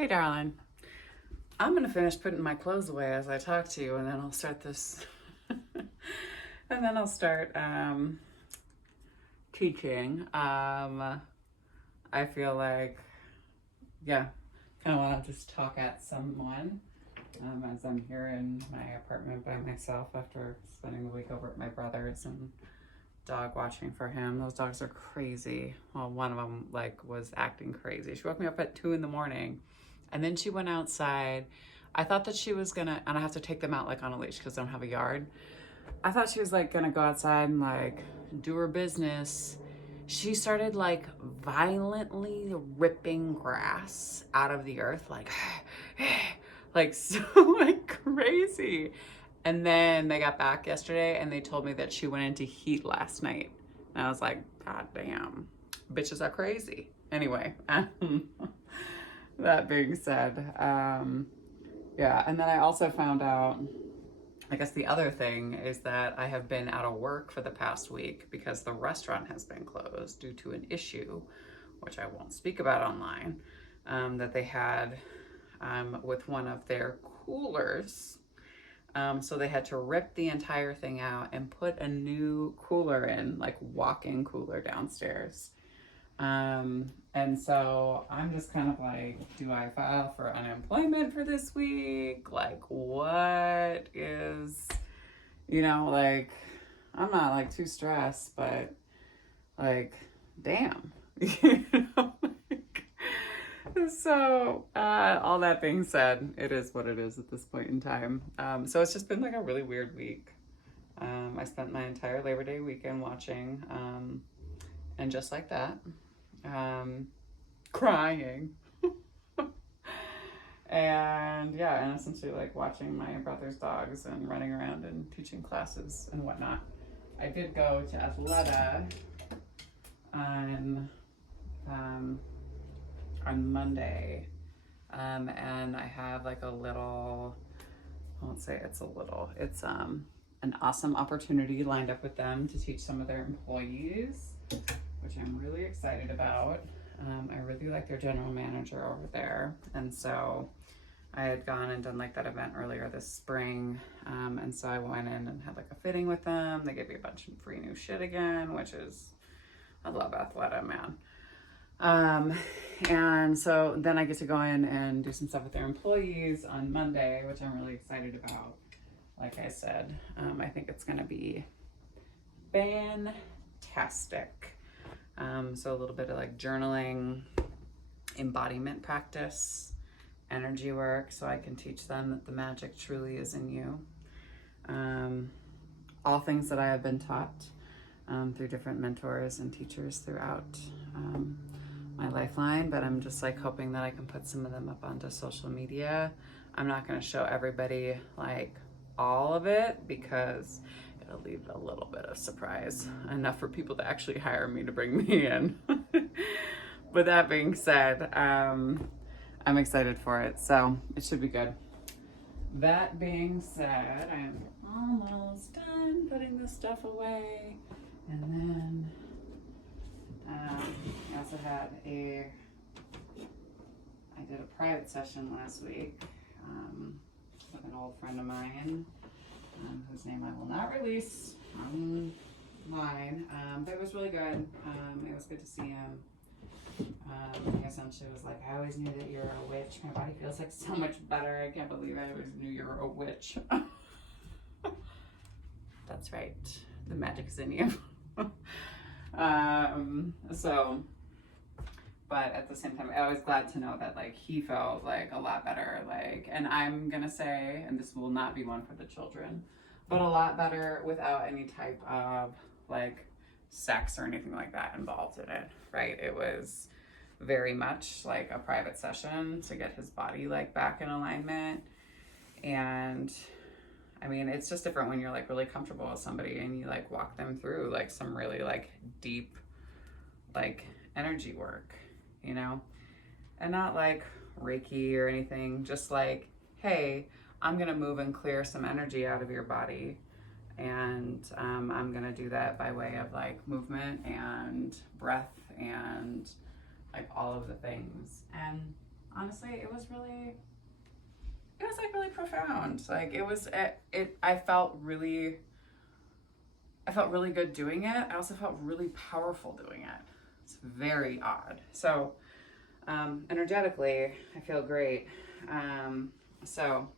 Hey, darling. I'm going to finish putting my clothes away as I talk to you, and then I'll start this. And then I'll start teaching. I feel like, yeah, kind of want to just talk at someone as I'm here in my apartment by myself after spending the week over at my brother's and dog watching for him. Those dogs are crazy. Well, one of them was acting crazy. She woke me up at 2 a.m. and then she went outside. I thought that she was gonna, and I have to take them out on a leash because I don't have a yard. I thought she was gonna go outside and do her business. She started violently ripping grass out of the earth, so crazy. And then they got back yesterday and they told me that she went into heat last night. And I was like, God damn, bitches are crazy. Anyway, that being said, yeah. And then I also found out, I guess the other thing is that I have been out of work for the past week because the restaurant has been closed due to an issue, which I won't speak about online, that they had with one of their coolers. So they had to rip the entire thing out and put a new cooler in, walk-in cooler downstairs. And so I'm just kind of do I file for unemployment for this week? What is, I'm not too stressed, but damn, you know? So, all that being said, it is what it is at this point in time. So it's just been a really weird week. I spent my entire Labor Day weekend watching, and just like that, crying. And yeah, and essentially watching my brother's dogs and running around and teaching classes and whatnot. I did go to Athleta on Monday, and I have a little, I won't say it's a little, it's an awesome opportunity lined up with them to teach some of their employees, which I'm really excited about. I really like their general manager over there, and so I had gone and done that event earlier this spring, and so I went in and had a fitting with them. They gave me a bunch of free new shit again, which is, I love Athleta, man. And so then I get to go in and do some stuff with their employees on Monday, which I'm really excited about. Like I said, I think it's going to be fantastic. So a little bit of journaling, embodiment practice, energy work, so I can teach them that the magic truly is in you. All things that I have been taught through different mentors and teachers throughout my lifeline, but I'm just hoping that I can put some of them up onto social media. I'm not going to show everybody all of it because it'll leave a little bit of surprise, enough for people to actually hire me to bring me in. But that being said, I'm excited for it, so it should be good. That being said, I'm almost done putting this stuff away, and then I also had I did a private session last week with an old friend of mine, whose name I will not release online, but it was really good. It was good to see him. He essentially was I always knew that you're a witch. My body feels so much better. I can't believe I always knew you were a witch. That's right. The magic is in you. But at the same time, I was glad to know that he felt a lot better, and I'm gonna say, and this will not be one for the children, but a lot better without any type of sex or anything like that involved in it, right? It was very much a private session to get his body back in alignment. And I mean, it's just different when you're really comfortable with somebody and you walk them through some really deep energy work, and not Reiki or anything, just hey, I'm gonna move and clear some energy out of your body, and I'm gonna do that by way of movement and breath and all of the things. And honestly, it was like really profound. Like I felt really good doing it. I also felt really powerful doing it. It's very odd. So energetically, I feel great. So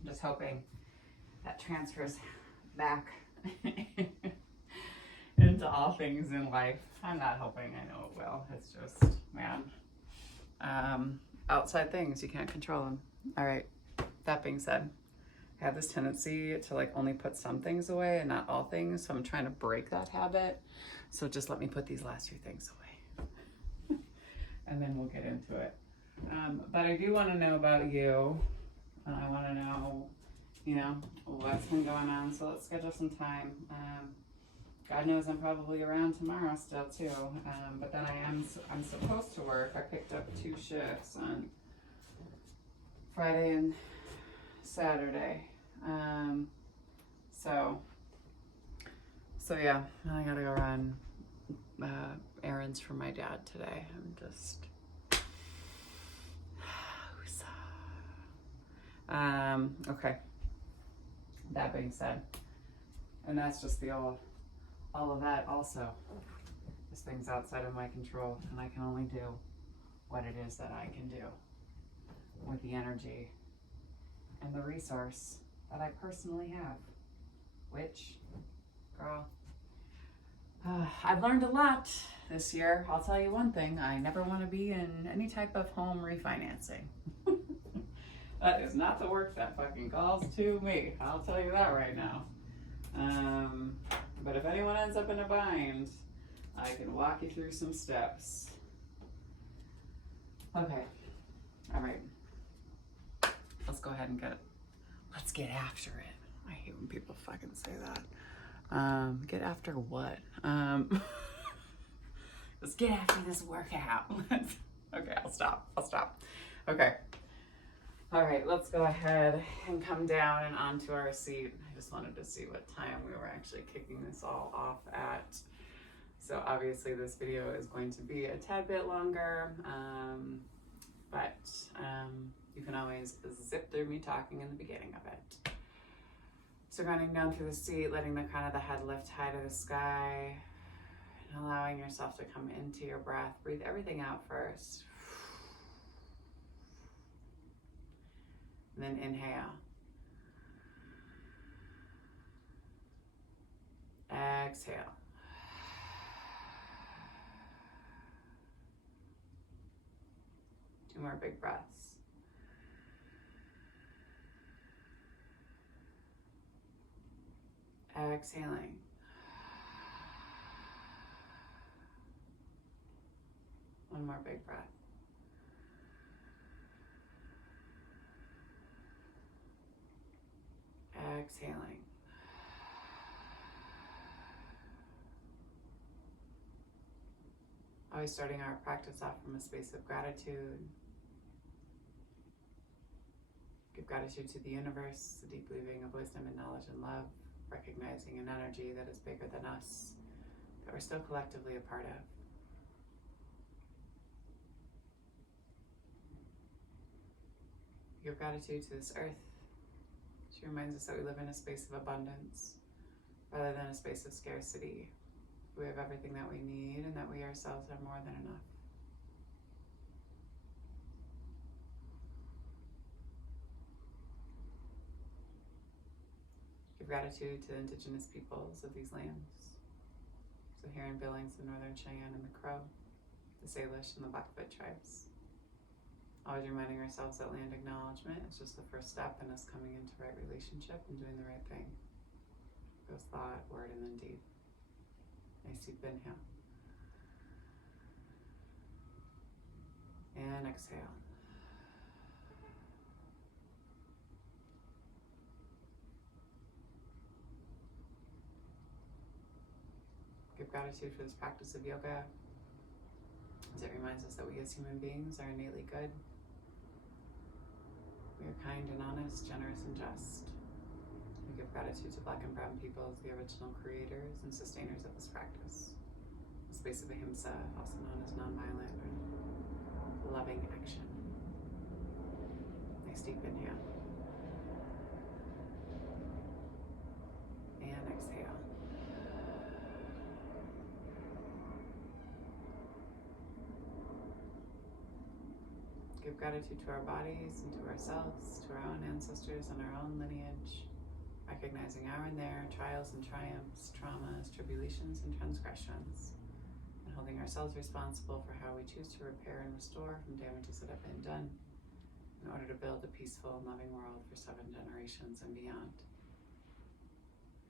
I'm just hoping that transfers back into all things in life. I'm not hoping, I know it will. It's just, man, outside things, you can't control them. All right, that being said, I have this tendency to like only put some things away and not all things, so I'm trying to break that habit. So just let me put these last few things away and then we'll get into it. But I do want to know about you. I want to know, you know, what's been going on. So let's schedule some time. God knows I'm probably around tomorrow still too. But then I'm supposed to work. I picked up 2 shifts on Friday and Saturday. So yeah, I gotta go run errands for my dad today. I'm just okay. That being said, and that's just the all of that also. This thing's outside of my control, and I can only do what it is that I can do with the energy and the resource that I personally have, which, girl, I've learned a lot this year. I'll tell you one thing, I never want to be in any type of home refinancing. That is not the work that fucking calls to me. I'll tell you that right now. But if anyone ends up in a bind, I can walk you through some steps. Okay. All right. Let's go ahead and let's get after it. I hate when people fucking say that. Get after what? Let's get after this workout. Okay, I'll stop. Okay. All right, let's go ahead and come down and onto our seat. I just wanted to see what time we were actually kicking this all off at. So obviously this video is going to be a tad bit longer, but you can always zip through me talking in the beginning of it. So running down through the seat, letting the crown of the head lift high to the sky, and allowing yourself to come into your breath. Breathe everything out first. And then inhale. Exhale. Two more big breaths. Exhaling. One more big breath. Exhaling. Always starting our practice off from a space of gratitude. Give gratitude to the universe, the deep weaving of wisdom and knowledge and love, recognizing an energy that is bigger than us, that we're still collectively a part of. Give gratitude to this earth. She reminds us that we live in a space of abundance rather than a space of scarcity. We have everything that we need and that we ourselves have more than enough. Give gratitude to the indigenous peoples of these lands. So here in Billings, the Northern Cheyenne and the Crow, the Salish and the Blackfoot tribes. Always reminding ourselves that land acknowledgement is just the first step in us coming into right relationship and doing the right thing. Goes thought, word, and then deed. Nice deep inhale. And exhale. Give gratitude for this practice of yoga, as it reminds us that we as human beings are innately good. We are kind and honest, generous and just. We give gratitude to Black and Brown people as the original creators and sustainers of this practice. The space of ahimsa, also known as nonviolent or loving action. Nice deep inhale. And exhale. Give gratitude to our bodies and to ourselves, to our own ancestors and our own lineage, recognizing our and their trials and triumphs, traumas, tribulations, and transgressions, and holding ourselves responsible for how we choose to repair and restore from damages that have been done in order to build a peaceful and loving world for 7 generations and beyond.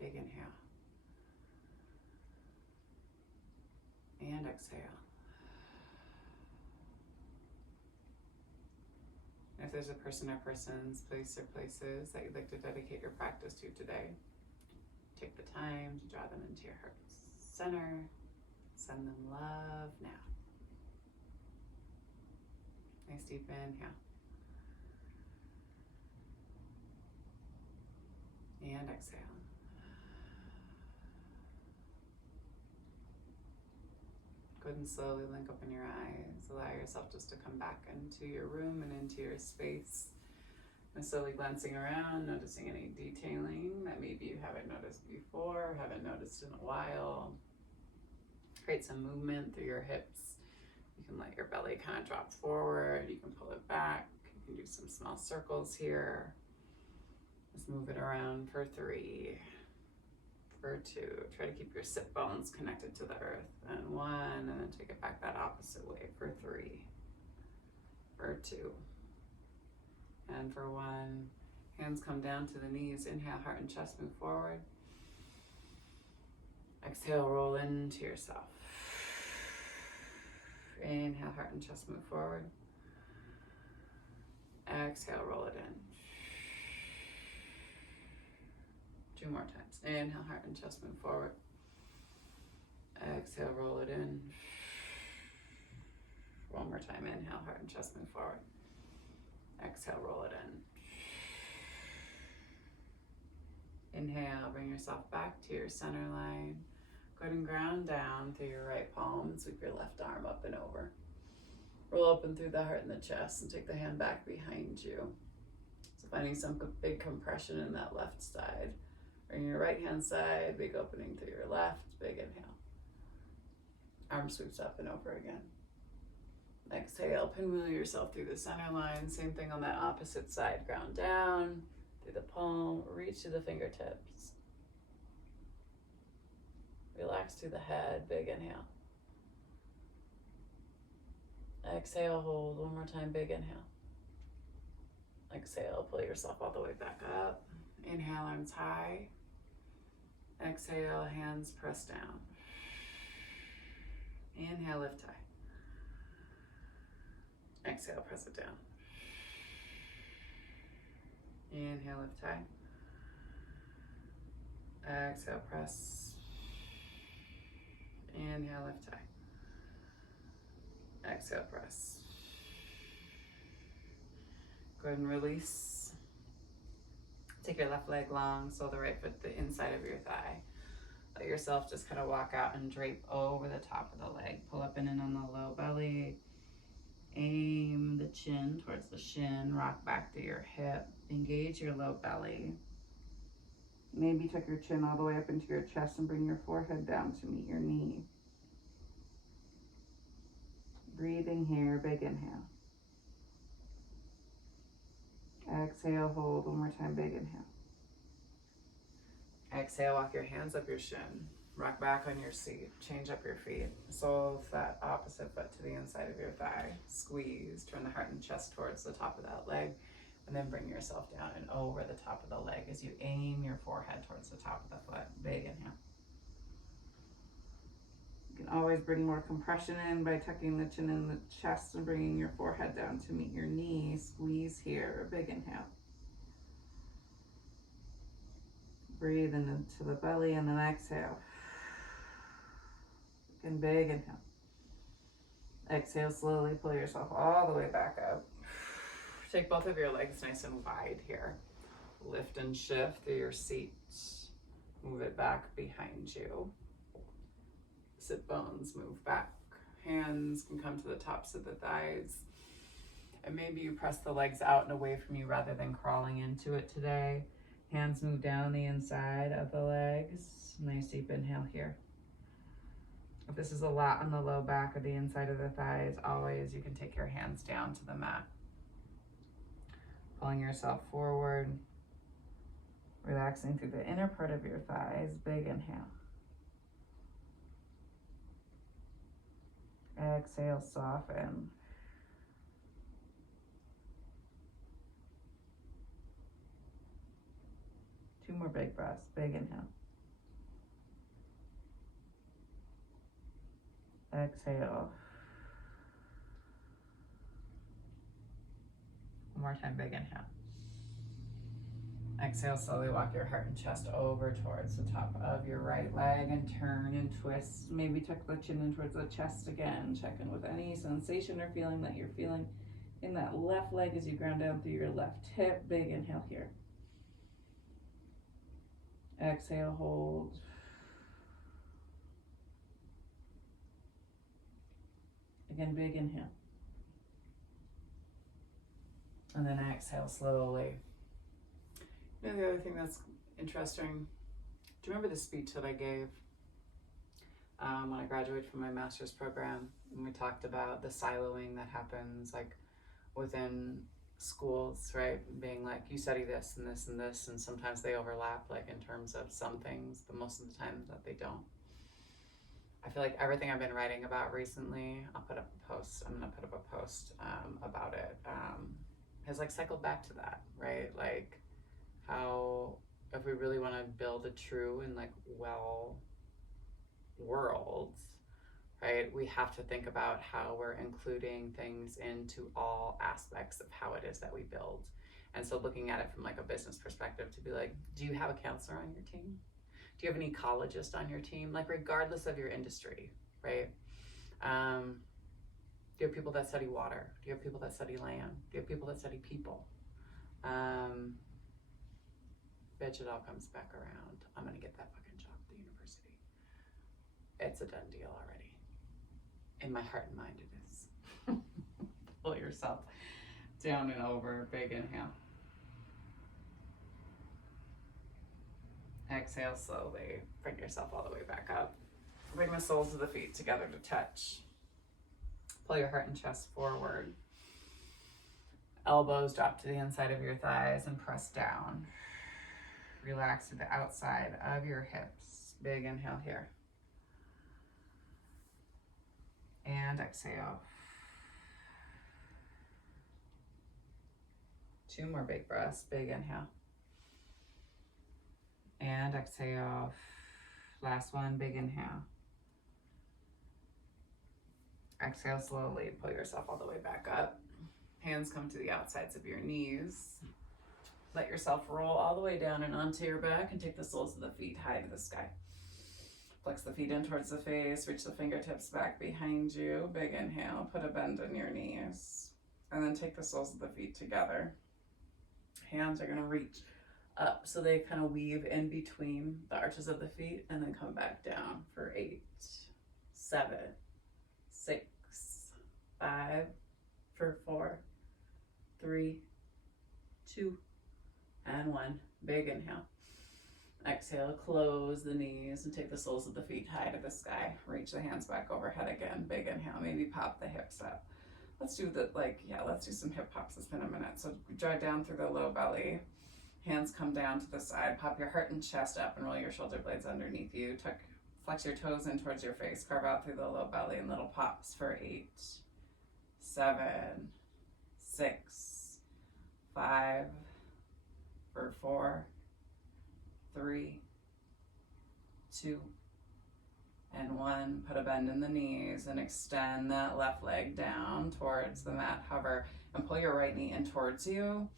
Big inhale. And exhale. If there's a person or persons, place or places that you'd like to dedicate your practice to today, take the time to draw them into your heart center. Send them love now. Nice deep inhale. And exhale. Go ahead and slowly link open your eyes. Allow yourself just to come back into your room and into your space. And slowly glancing around, noticing any detailing that maybe you haven't noticed before, haven't noticed in a while. Create some movement through your hips. You can let your belly kind of drop forward. You can pull it back. You can do some small circles here. Just move it around for 3. For 2, try to keep your sit bones connected to the earth, and 1, and then take it back that opposite way for 3, for 2, and for 1. Hands come down to the knees. Inhale, heart and chest move forward. Exhale, roll into yourself. Inhale, heart and chest move forward. Exhale, roll it in. 2 more times. Inhale, heart and chest move forward. Exhale, roll it in. 1 more time. Inhale, heart and chest move forward. Exhale, roll it in. Inhale, bring yourself back to your center line. Go ahead and ground down through your right palm and sweep your left arm up and over. Roll open through the heart and the chest and take the hand back behind you. So finding some big compression in that left side. Bring your right hand side, big opening through your left, big inhale. Arm sweeps up and over again. Exhale, pinwheel yourself through the center line. Same thing on that opposite side. Ground down through the palm, reach to the fingertips. Relax through the head, big inhale. Exhale, hold. 1 more time, big inhale. Exhale, pull yourself all the way back up. Inhale, arms high. Exhale, hands press down. Inhale, lift high. Exhale, press it down. Inhale, lift high. Exhale, press. Inhale, lift high. Exhale, press. Go ahead and release. Take your left leg long, so the right foot the inside of your thigh. Let yourself just kind of walk out and drape over the top of the leg. Pull up and in on the low belly. Aim the chin towards the shin. Rock back to your hip. Engage your low belly. Maybe tuck your chin all the way up into your chest and bring your forehead down to meet your knee. Breathing here, big inhale. Exhale, hold. 1 more time, big inhale. Exhale, walk your hands up your shin. Rock back on your seat. Change up your feet. Sole of that opposite foot to the inside of your thigh. Squeeze. Turn the heart and chest towards the top of that leg. And then bring yourself down and over the top of the leg as you aim your forehead towards the top of the foot. Big inhale. You can always bring more compression in by tucking the chin in the chest and bringing your forehead down to meet your knee. Squeeze here. Big inhale. Breathe into the belly and then exhale. And big inhale. Exhale, slowly pull yourself all the way back up. Take both of your legs nice and wide here. Lift and shift through your seat. Move it back behind you. Sit bones move back. Hands can come to the tops of the thighs. And maybe you press the legs out and away from you rather than crawling into it today. Hands move down the inside of the legs. Nice deep inhale here. If this is a lot on the low back or the inside of the thighs, always you can take your hands down to the mat. Pulling yourself forward. Relaxing through the inner part of your thighs. Big inhale. Exhale, soften. Two more big breaths. Big inhale. Exhale. One more time, big inhale. Exhale, slowly walk your heart and chest over towards the top of your right leg and turn and twist. Maybe tuck the chin in towards the chest again. Check in with any sensation or feeling that you're feeling in that left leg as you ground down through your left hip. Big inhale here. Exhale, hold. Again, big inhale. And then exhale slowly. You know, the other thing that's interesting, do you remember the speech that I gave when I graduated from my master's program? And we talked about the siloing that happens like within schools, right? Being like, you study this and this and this, and sometimes they overlap, like in terms of some things, but most of the time that they don't. I feel like everything I've been writing about recently, I'll put up a post, I'm gonna put up a post about it, has like cycled back to that, right? Like how if we really want to build a true and like well world, right, we have to think about how we're including things into all aspects of how it is that we build. And so looking at it from like a business perspective, to be like, do you have a counselor on your team? Do you have an ecologist on your team? Like regardless of your industry, right? Do you have people that study water? Do you have people that study land? Do you have people that study people? Bitch, it all comes back around. I'm gonna get that fucking job at the university. It's a done deal already. In my heart and mind it is. Pull yourself down and over. Big inhale. Exhale slowly. Bring yourself all the way back up. Bring the soles of the feet together to touch. Pull your heart and chest forward. Elbows drop to the inside of your thighs and press down. Relax to the outside of your hips. Big inhale here. And exhale. Two more big breaths. Big inhale. And exhale. Last one, big inhale. Exhale slowly. Pull yourself all the way back up. Hands come to the outsides of your knees. Let yourself roll all the way down and onto your back and take the soles of the feet high to the sky. Flex the feet in towards the face. Reach the fingertips back behind you. Big inhale. Put a bend in your knees. And then take the soles of the feet together. Hands are going to reach up so they kind of weave in between the arches of the feet and then come back down for 8, 7, 6, 5, for 4, 3, 2, and 1. Big inhale. Exhale, close the knees and take the soles of the feet high to the sky. Reach the hands back overhead again. Big inhale. Maybe pop the hips up. Let's do let's do some hip pops. It's been a minute. So draw down through the low belly. Hands come down to the side. Pop your heart and chest up and roll your shoulder blades underneath you. Flex your toes in towards your face. Carve out through the low belly and little pops for 8, 7, 6, 5, for 4, 3, 2, and 1. Put a bend in the knees and extend that left leg down towards the mat. Hover and pull your right knee in towards you.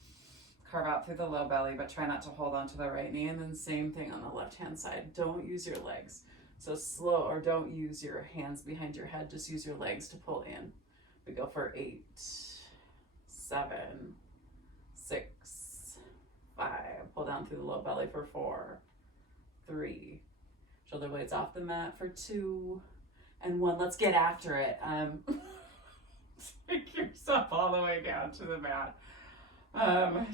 Carve out through the low belly, but try not to hold on to the right knee. And then same thing on the left hand side. Don't use your legs. So slow, or don't use your hands behind your head. Just use your legs to pull in. We go for 8, 7, 6, 5. Pull down through the low belly for 4, 3. Shoulder blades off the mat for 2, and 1. Let's get after it. Take your yourself all the way down to the mat.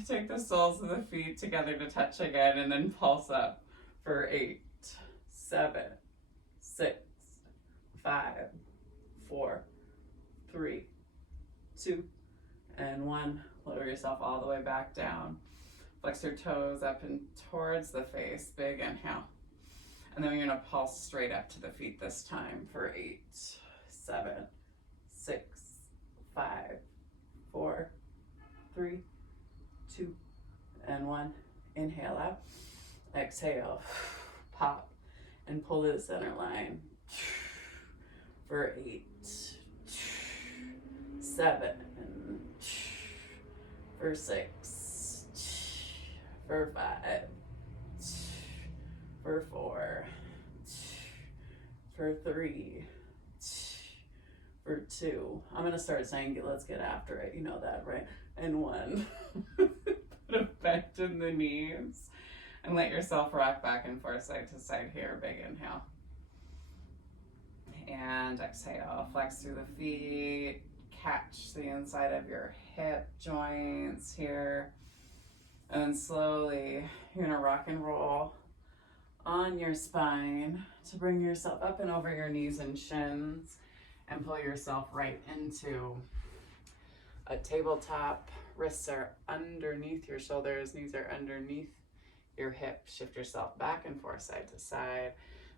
Take the soles of the feet together to touch again, and then pulse up for 8, 7, 6, 5, 4, 3, 2, and 1. Lower yourself all the way back down. Flex your toes up and towards the face. Big inhale. And then we're gonna pulse straight up to the feet this time for 8, 7, 6, 5, 4, 3, 2, and 1. Inhale out. Exhale. Pop and pull to the center line for 8, 7, for 6, for 5, for 4, for 3, for 2. I'm gonna start saying, let's get after it. You know that, right? And 1. Put a bend in the knees and let yourself rock back and forth side to side here. Big inhale. And exhale. Flex through the feet. Catch the inside of your hip joints here. And then slowly, you're gonna rock and roll on your spine to bring yourself up and over your knees and shins and pull yourself right into a tabletop. Wrists are underneath your shoulders, knees are underneath your hips. Shift yourself back and forth side to side.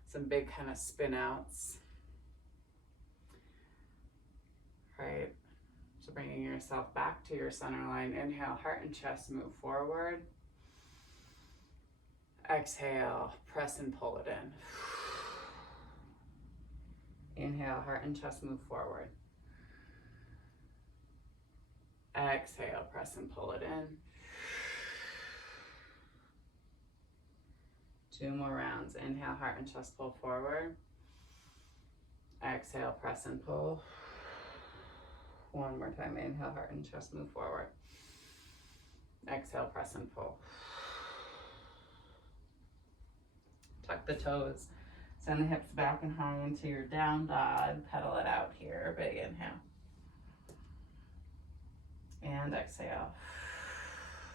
Some big kind of spin outs. Right. So bringing yourself back to your center line. Inhale, heart and chest move forward. Exhale, press and pull it in. Inhale, heart and chest move forward. Exhale, press and pull it in. 2 more rounds. Inhale, heart and chest pull forward. Exhale, press and pull. 1 more time. Inhale, heart and chest move forward. Exhale, press and pull. Tuck the toes. Send the hips back and high into your down dog. Pedal it out here. Big inhale. And exhale.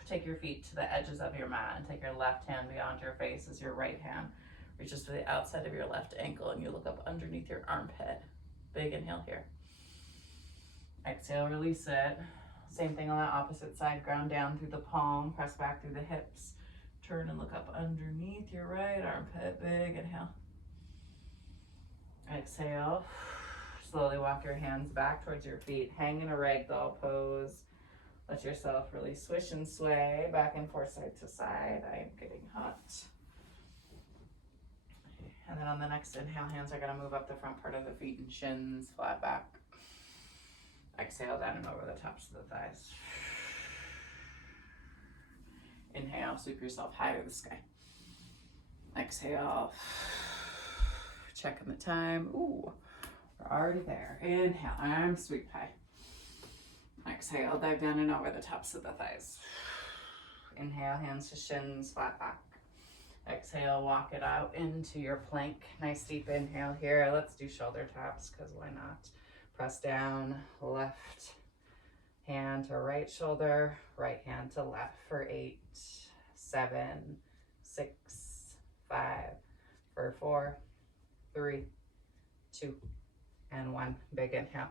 Take your feet to the edges of your mat and take your left hand beyond your face as your right hand reaches to the outside of your left ankle and you look up underneath your armpit. Big inhale here. Exhale, release it. Same thing on the opposite side. Ground down through the palm, press back through the hips. Turn and look up underneath your right armpit. Big inhale. Exhale. Slowly walk your hands back towards your feet. Hang in a ragdoll pose. Let yourself really swish and sway back and forth side to side. I'm getting hot. And then on the next inhale, hands are going to move up the front part of the feet and shins, flat back. Exhale down and over the tops of the thighs. Inhale, sweep yourself high to the sky. Exhale. Checking the time. Ooh, we're already there. Inhale, arm sweep high. Exhale, dive down and over the tops of the thighs. Inhale, hands to shins, flat back. Exhale, walk it out into your plank. Nice deep inhale here. Let's do shoulder taps, because why not? Press down, left hand to right shoulder, right hand to left for 8, 7, 6, 5, for 4, 3, 2, and 1. Big inhale.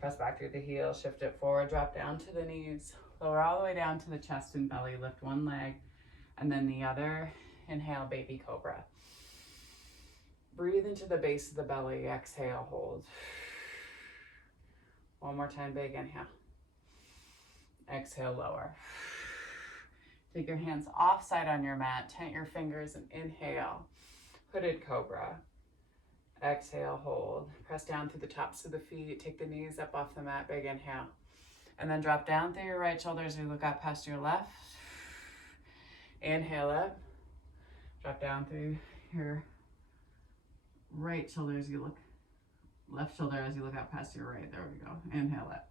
Press back through the heel, shift it forward, drop down to the knees, lower all the way down to the chest and belly, lift one leg, and then the other. Inhale, baby cobra. Breathe into the base of the belly, exhale, hold. One more time, big inhale. Exhale, lower. Take your hands offside on your mat, tent your fingers and inhale, hooded cobra. Exhale, hold. Press down through the tops of the feet. Take the knees up off the mat. Big inhale. And then drop down through your right shoulder as you look up past your left. Inhale up. Drop down through your right shoulder as you look, left shoulder as you look out past your right. There we go. Inhale up.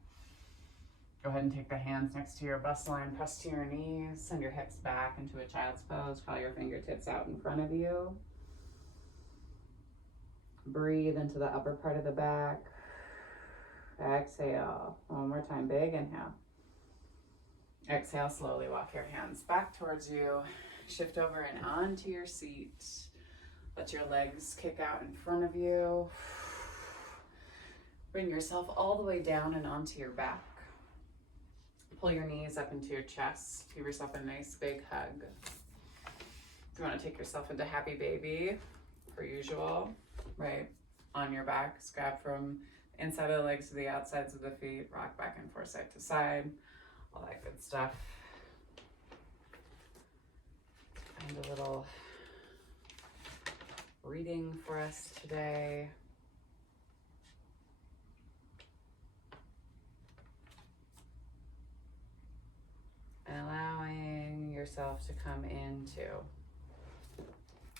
Go ahead and take the hands next to your bust line. Press to your knees. Send your hips back into a child's pose. Crawl your fingertips out in front of you. Breathe into the upper part of the back Exhale. One more time. Big inhale. Exhale, slowly walk your hands back towards you. Shift over and onto your seat. Let your legs kick out in front of you. Bring yourself all the way down and onto your back. Pull your knees up into your chest. Give yourself a nice big hug. If you want to take yourself into happy baby, per usual, right on your back. Grab from inside of the legs to the outsides of the feet. Rock back and forth, side to side. All that good stuff. And a little reading for us today. And allowing yourself to come into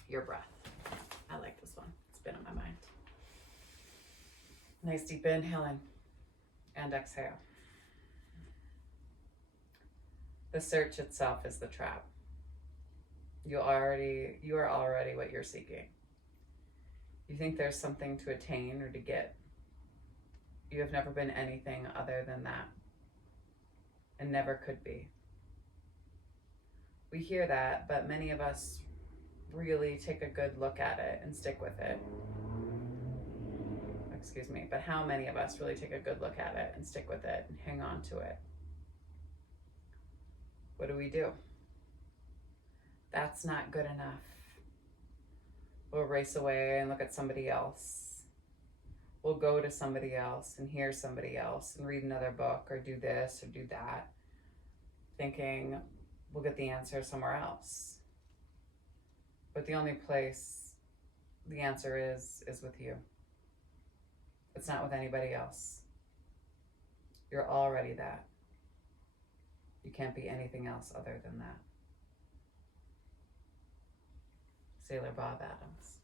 your breath. I like this one. It's been on my mind. Nice deep inhale in and exhale. The search itself is the trap. You are already what you're seeking. You think there's something to attain or to get. You have never been anything other than that, and never could be. We hear that, but many of us really take a good look at it and stick with it. Excuse me, but how many of us really take a good look at it and stick with it and hang on to it? What do? That's not good enough. We'll race away and look at somebody else. We'll go to somebody else and hear somebody else and read another book or do this or do that, thinking we'll get the answer somewhere else. But the only place the answer is with you. It's not with anybody else. You're already that. You can't be anything else other than that. Sailor Bob Adams.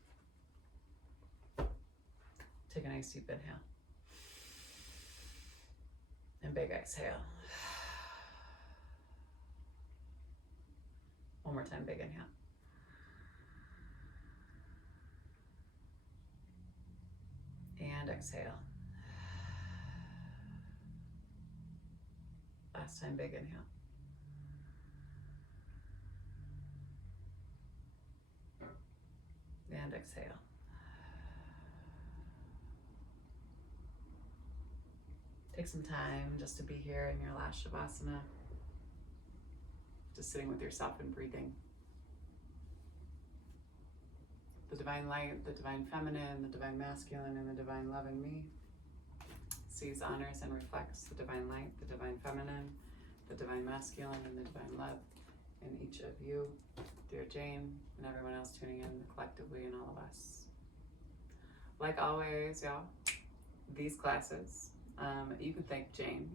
Take a nice deep inhale. And big exhale. One more time, big inhale. And exhale. Last time, big inhale. And exhale. Take some time just to be here in your last Shavasana. Just sitting with yourself and breathing. The divine light, the divine feminine, the divine masculine, and the divine love in me sees, honors, and reflects the divine light, the divine feminine, the divine masculine, and the divine love in each of you, dear Jane, and everyone else tuning in collectively, and all of us. Like always, y'all, these classes, you can thank Jane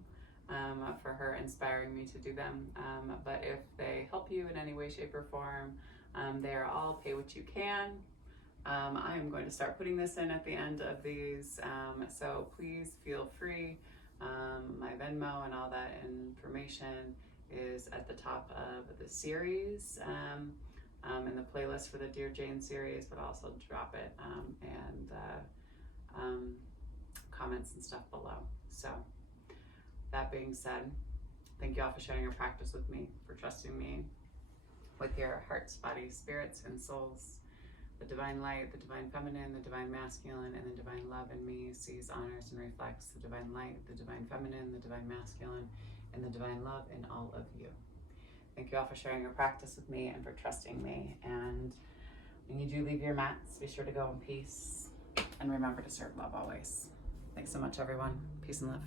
for her inspiring me to do them, but if they help you in any way, shape, or form, they are all pay what you can. I am going to start putting this in at the end of these, so please feel free. My Venmo and all that information is at the top of the series, in the playlist for the Dear Jane series, but also drop it and comments and stuff below. So that being said, thank you all for sharing your practice with me, for trusting me with your hearts, bodies, spirits, and souls. The divine light, the divine feminine, the divine masculine, and the divine love in me sees, honors, and reflects the divine light, the divine feminine, the divine masculine, and the divine love in all of you. Thank you all for sharing your practice with me and for trusting me. And when you do leave your mats, be sure to go in peace and remember to serve love always. Thanks so much, everyone. Peace and love.